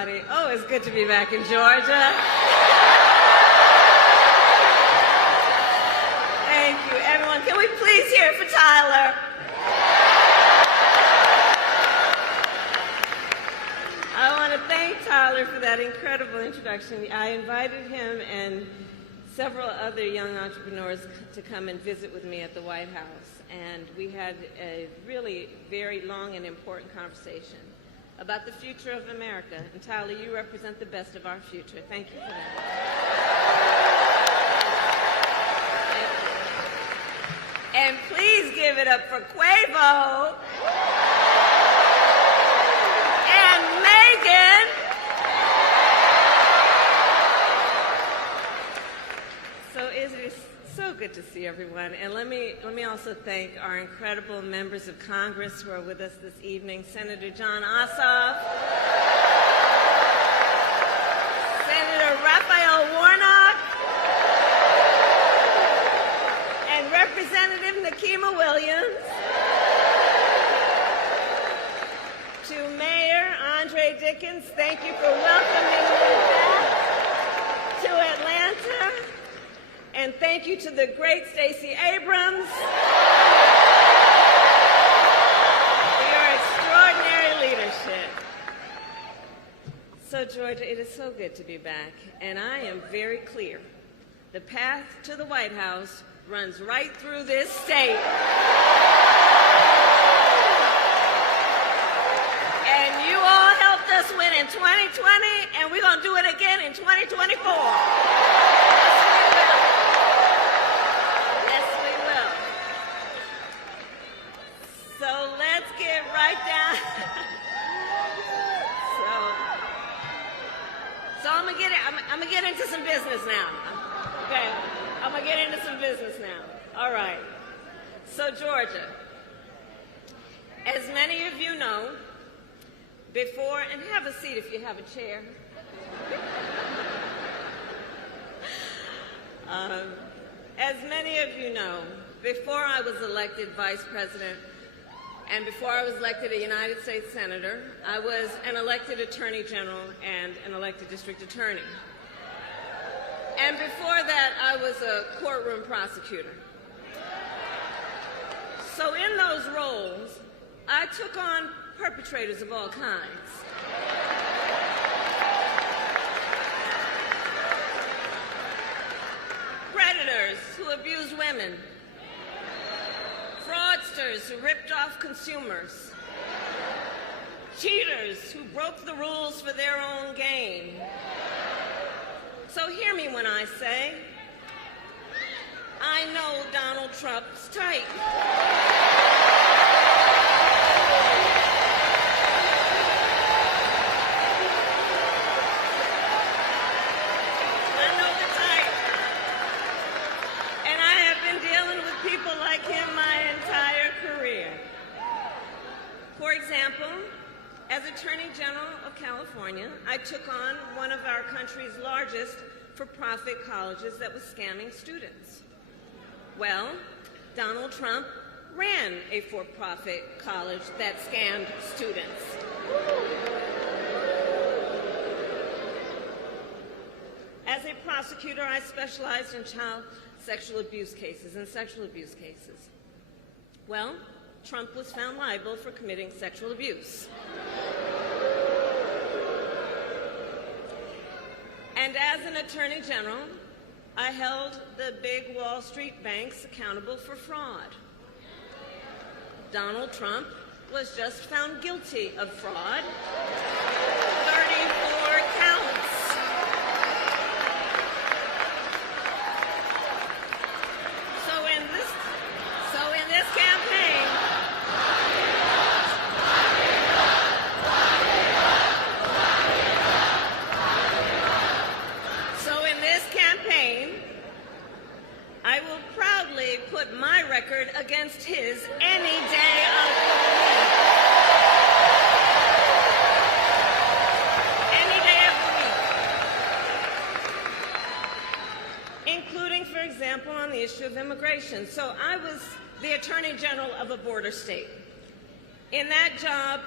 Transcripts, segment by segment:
everybody. Oh, it's good to be back in Georgia. Thank you, everyone. Can we please hear it for Tyler? I want to thank Tyler for that incredible introduction. I invited him and several other young entrepreneurs to come and visit with me at the White House, and we had a really very long and important conversation about the future of America. And Tyler, you represent the best of our future. Thank you for that. Thank you. And please give it up for Quavo and Megan. So it is so good to see everyone. And let me also thank our incredible members of Congress who are with us this evening. Senator John Ossoff, Senator Raphael Warnock, and Representative Nikema Williams, to Mayor Andre Dickens, thank you for welcoming me back to Atlanta. And thank you to the great Stacey Abrams for your extraordinary leadership. So, Georgia, it is so good to be back, and I am very clear. The path to the White House runs right through this state. And you all helped us win in 2020, and we're going to do it again in 2024. So let's get right down. So I'm gonna get into some business now. Okay, I'm gonna get into some business now. All right. So Georgia, as many of you know, before, and have a seat if you have a chair. As many of you know, before I was elected vice president, and before I was elected a United States Senator, I was an elected Attorney General and an elected District Attorney. And before that, I was a courtroom prosecutor. So in those roles, I took on perpetrators of all kinds. Predators who abused women, fraudsters who ripped off consumers, cheaters who broke the rules for their own gain. So hear me when I say, I know Donald Trump's type. People like him my entire career. For example, as Attorney General of California, I took on one of our country's largest for-profit colleges that was scamming students. Well, Donald Trump ran a for-profit college that scammed students. As a prosecutor, I specialized in child sexual abuse cases and sexual abuse cases. Well, Trump was found liable for committing sexual abuse. And as an Attorney General, I held the big Wall Street banks accountable for fraud. Donald Trump was just found guilty of fraud, 34 counts. I will proudly put my record against his any day of the week. Any day of the week. Including, for example, on the issue of immigration. So I was the Attorney General of a border state. In that job,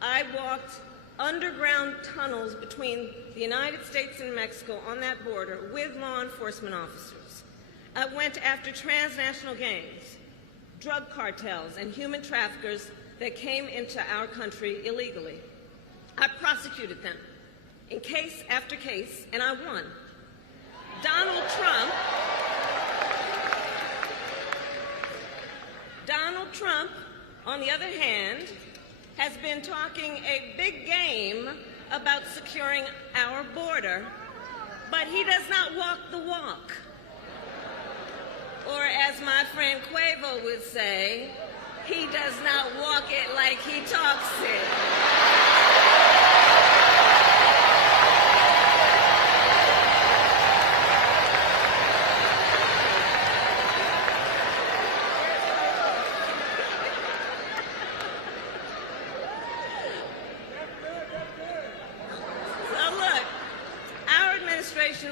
I walked underground tunnels between the United States and Mexico on that border with law enforcement officers. I went after transnational gangs, drug cartels, and human traffickers that came into our country illegally. I prosecuted them in case after case, and I won. Donald Trump, on the other hand, has been talking a big game about securing our border, but he does not walk the walk. Or as my friend Quavo would say, he does not walk it like he talks it.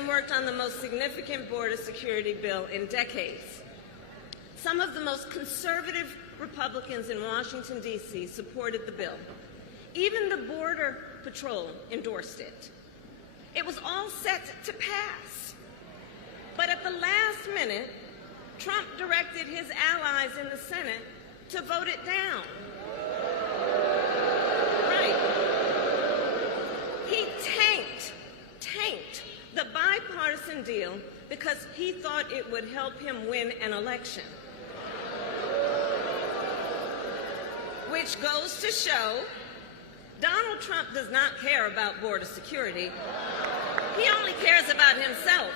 Worked on the most significant border security bill in decades. Some of the most conservative Republicans in Washington, D.C. supported the bill. Even the Border Patrol endorsed it. It was all set to pass. But at the last minute, Trump directed his allies in the Senate to vote it down. Right. He tanked the bipartisan deal because he thought it would help him win an election. Which goes to show Donald Trump does not care about border security. He only cares about himself.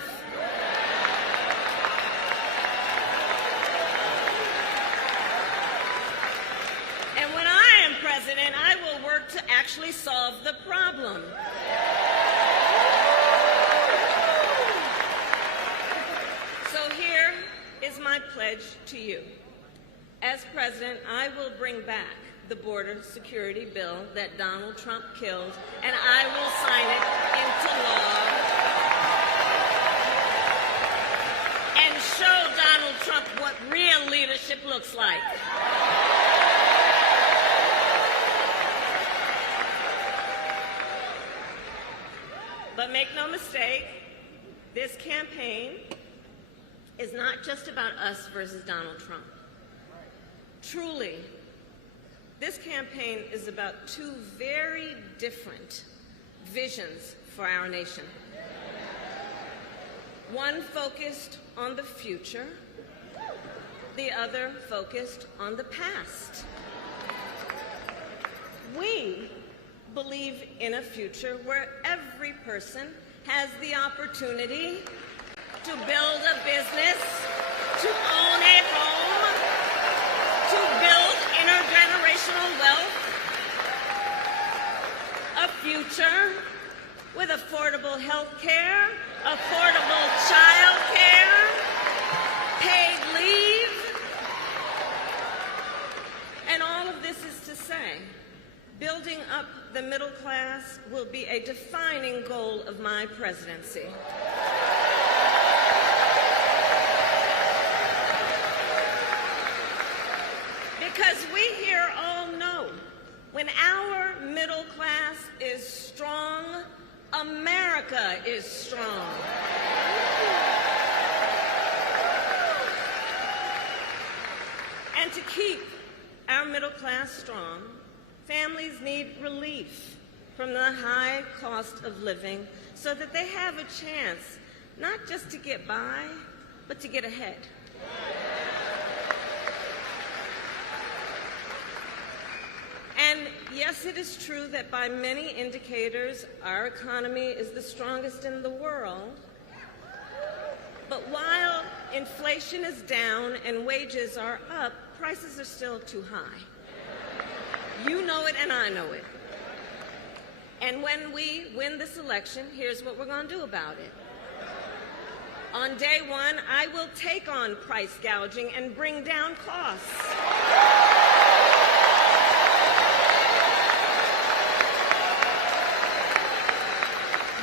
And when I am president, I will work to actually solve the problem. Is my pledge to you. As president, I will bring back the border security bill that Donald Trump killed, and I will sign it into law and show Donald Trump what real leadership looks like. But make no mistake, this campaign is not just about us versus Donald Trump. Truly, this campaign is about two very different visions for our nation. One focused on the future, the other focused on the past. We believe in a future where every person has the opportunity to build a business, to own a home, to build intergenerational wealth, a future with affordable health care, affordable child care, paid leave. And all of this is to say, building up the middle class will be a defining goal of my presidency. Because we here all know when our middle class is strong, America is strong. And to keep our middle class strong, families need relief from the high cost of living so that they have a chance not just to get by, but to get ahead. And yes, it is true that by many indicators, our economy is the strongest in the world. But while inflation is down and wages are up, prices are still too high. You know it and I know it. And when we win this election, here's what we're going to do about it. On day one, I will take on price gouging and bring down costs.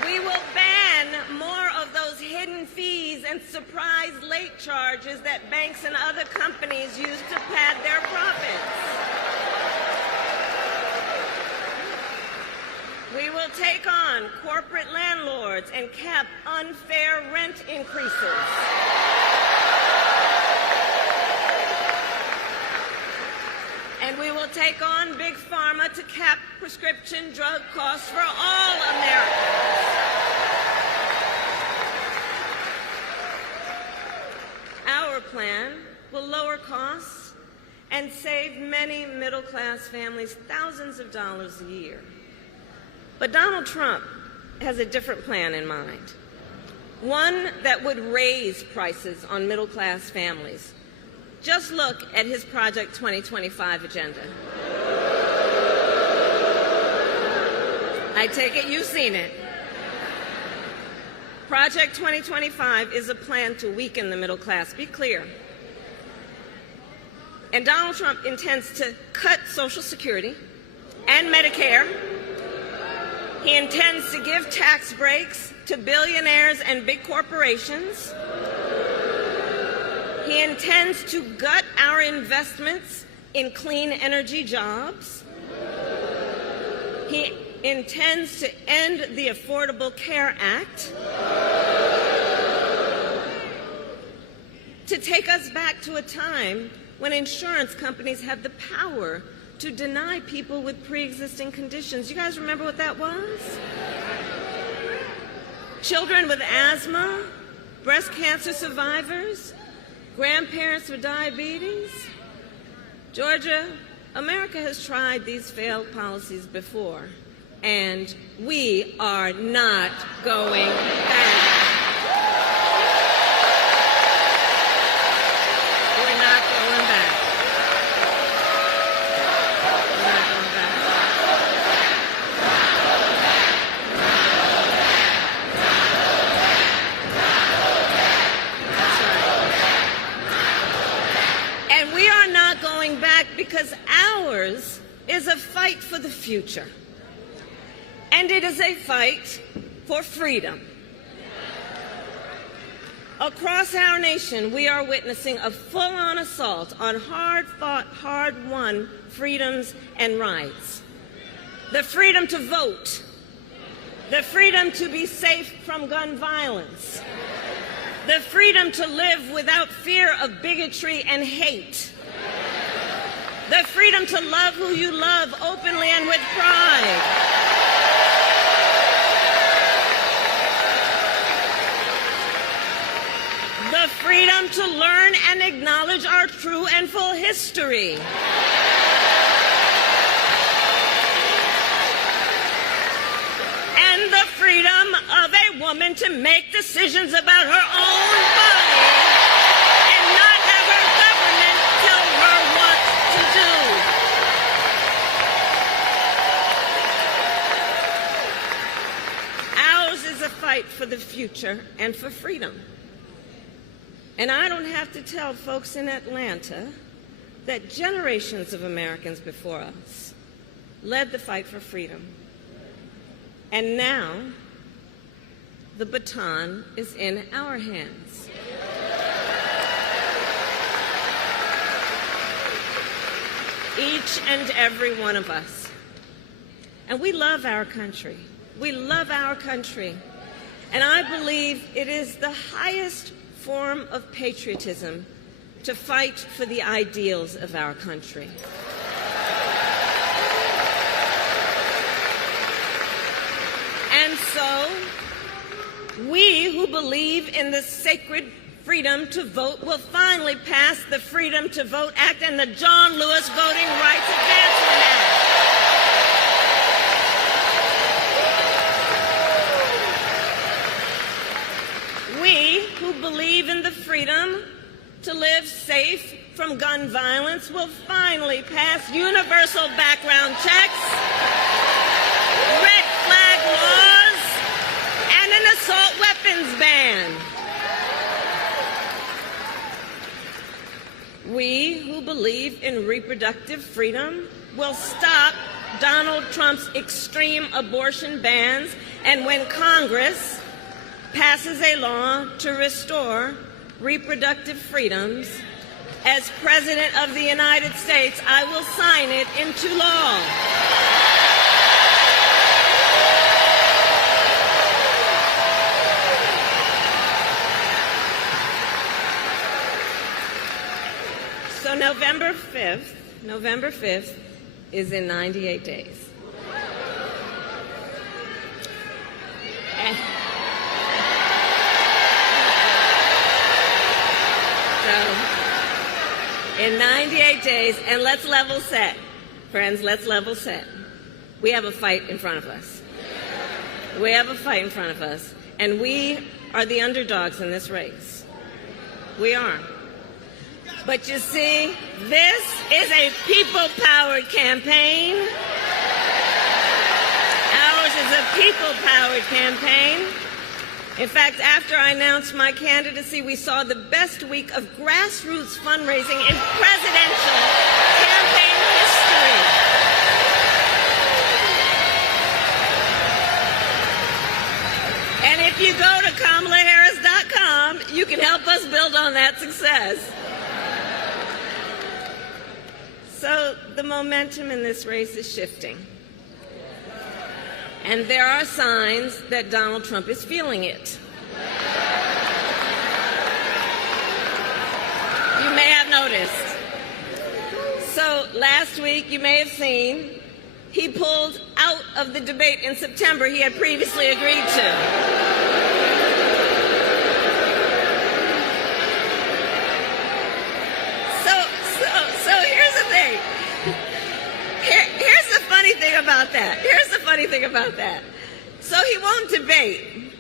We will ban more of those hidden fees and surprise late charges that banks and other companies use to pad their profits. take on corporate landlords and cap unfair rent increases. And we will take on Big Pharma to cap prescription drug costs for all Americans. Our plan will lower costs and save many middle-class families thousands of dollars a year. But Donald Trump has a different plan in mind, one that would raise prices on middle-class families. Just look at his Project 2025 agenda. I take it you've seen it. Project 2025 is a plan to weaken the middle class. Be clear. And Donald Trump intends to cut Social Security and Medicare. He intends to give tax breaks to billionaires and big corporations. He intends to gut our investments in clean energy jobs. He intends to end the Affordable Care Act, to take us back to a time when insurance companies had the power to deny people with pre-existing conditions. You guys remember what that was? Children with asthma, breast cancer survivors, grandparents with diabetes. Georgia, America has tried these failed policies before, and we are not going back. We're not going back. We're not going back. That's right. And we are not going back because ours is a fight for the future. And it is a fight for freedom. Across our nation, we are witnessing a full-on assault on hard-fought, hard-won freedoms and rights. The freedom to vote, the freedom to be safe from gun violence, the freedom to live without fear of bigotry and hate, the freedom to love who you love openly and with pride. The freedom to learn and acknowledge our true and full history. And the freedom of a woman to make decisions about her own body and not have her government tell her what to do. Ours is a fight for the future and for freedom. And I don't have to tell folks in Atlanta that generations of Americans before us led the fight for freedom. And now, the baton is in our hands. Each and every one of us. And we love our country. We love our country. And I believe it is the highest form of patriotism to fight for the ideals of our country. And so, we who believe in the sacred freedom to vote will finally pass the Freedom to Vote Act and the John Lewis Voting Rights Advancement Act. We who believe in the freedom to live safe from gun violence will finally pass universal background checks, red flag laws, and an assault weapons ban. We who believe in reproductive freedom will stop Donald Trump's extreme abortion bans, and when Congress passes a law to restore reproductive freedoms, as President of the United States, I will sign it into law. So November 5th is in 98 days. So, in 98 days, and let's level set. Friends, let's level set. We have a fight in front of us. We have a fight in front of us, and we are the underdogs in this race. We are. But you see, this is a people-powered campaign. Ours is a people-powered campaign. In fact, after I announced my candidacy, we saw the best week of grassroots fundraising in presidential campaign history. And if you go to KamalaHarris.com, you can help us build on that success. So the momentum in this race is shifting. And there are signs that Donald Trump is feeling it. You may have noticed. So last week, you may have seen, he pulled out of the debate in September he had previously agreed to. So here's the thing. Here's the funny thing about that. So he won't debate,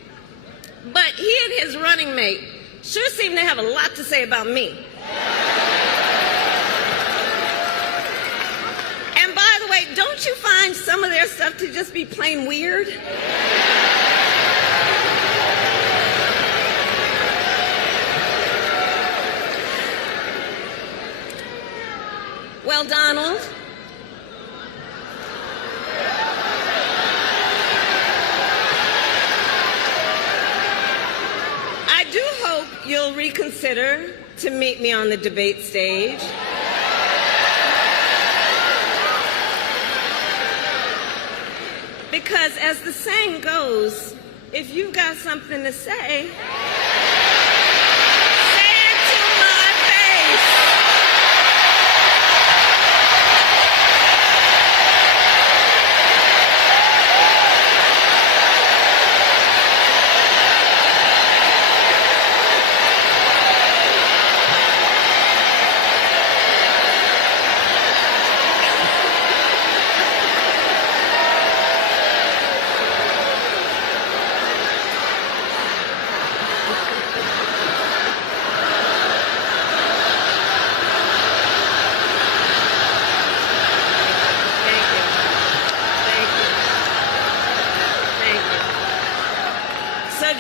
but he and his running mate sure seem to have a lot to say about me. And by the way, don't you find some of their stuff to just be plain weird? Well, Donald, I do hope you'll reconsider to meet me on the debate stage. Because as the saying goes, if you've got something to say, say it to my face.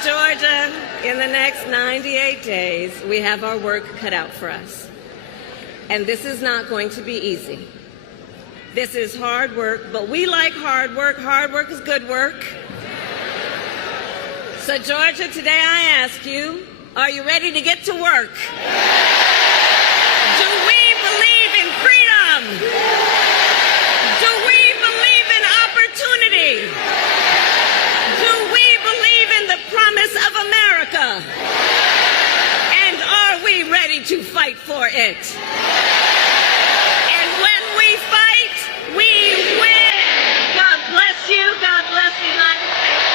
Georgia, in the next 98 days, we have our work cut out for us. And this is not going to be easy. This is hard work, but we like hard work. Hard work is good work. So, Georgia, today I ask you, are you ready to get to work? Do we believe in freedom? Do we believe in opportunity? Do we believe in the promise of America? And are we ready to fight for it? And when we fight, we win. God bless you. God bless the United States.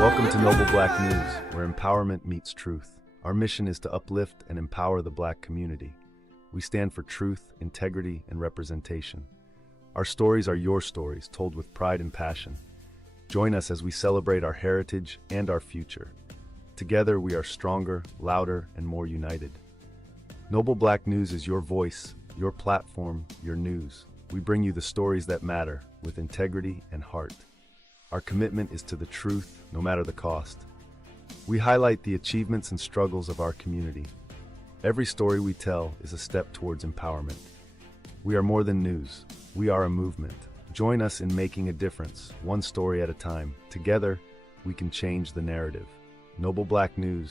Welcome to Noble Black News, where empowerment meets truth. Our mission is to uplift and empower the Black community. We stand for truth, integrity, and representation. Our stories are your stories, told with pride and passion. Join us as we celebrate our heritage and our future. Together, we are stronger, louder, and more united. Noble Black News is your voice, your platform, your news. We bring you the stories that matter, with integrity and heart. Our commitment is to the truth, no matter the cost. We highlight the achievements and struggles of our community. Every story we tell is a step towards empowerment. We are more than news. We are a movement. Join us in making a difference, one story at a time. Together, we can change the narrative. Noble Black News,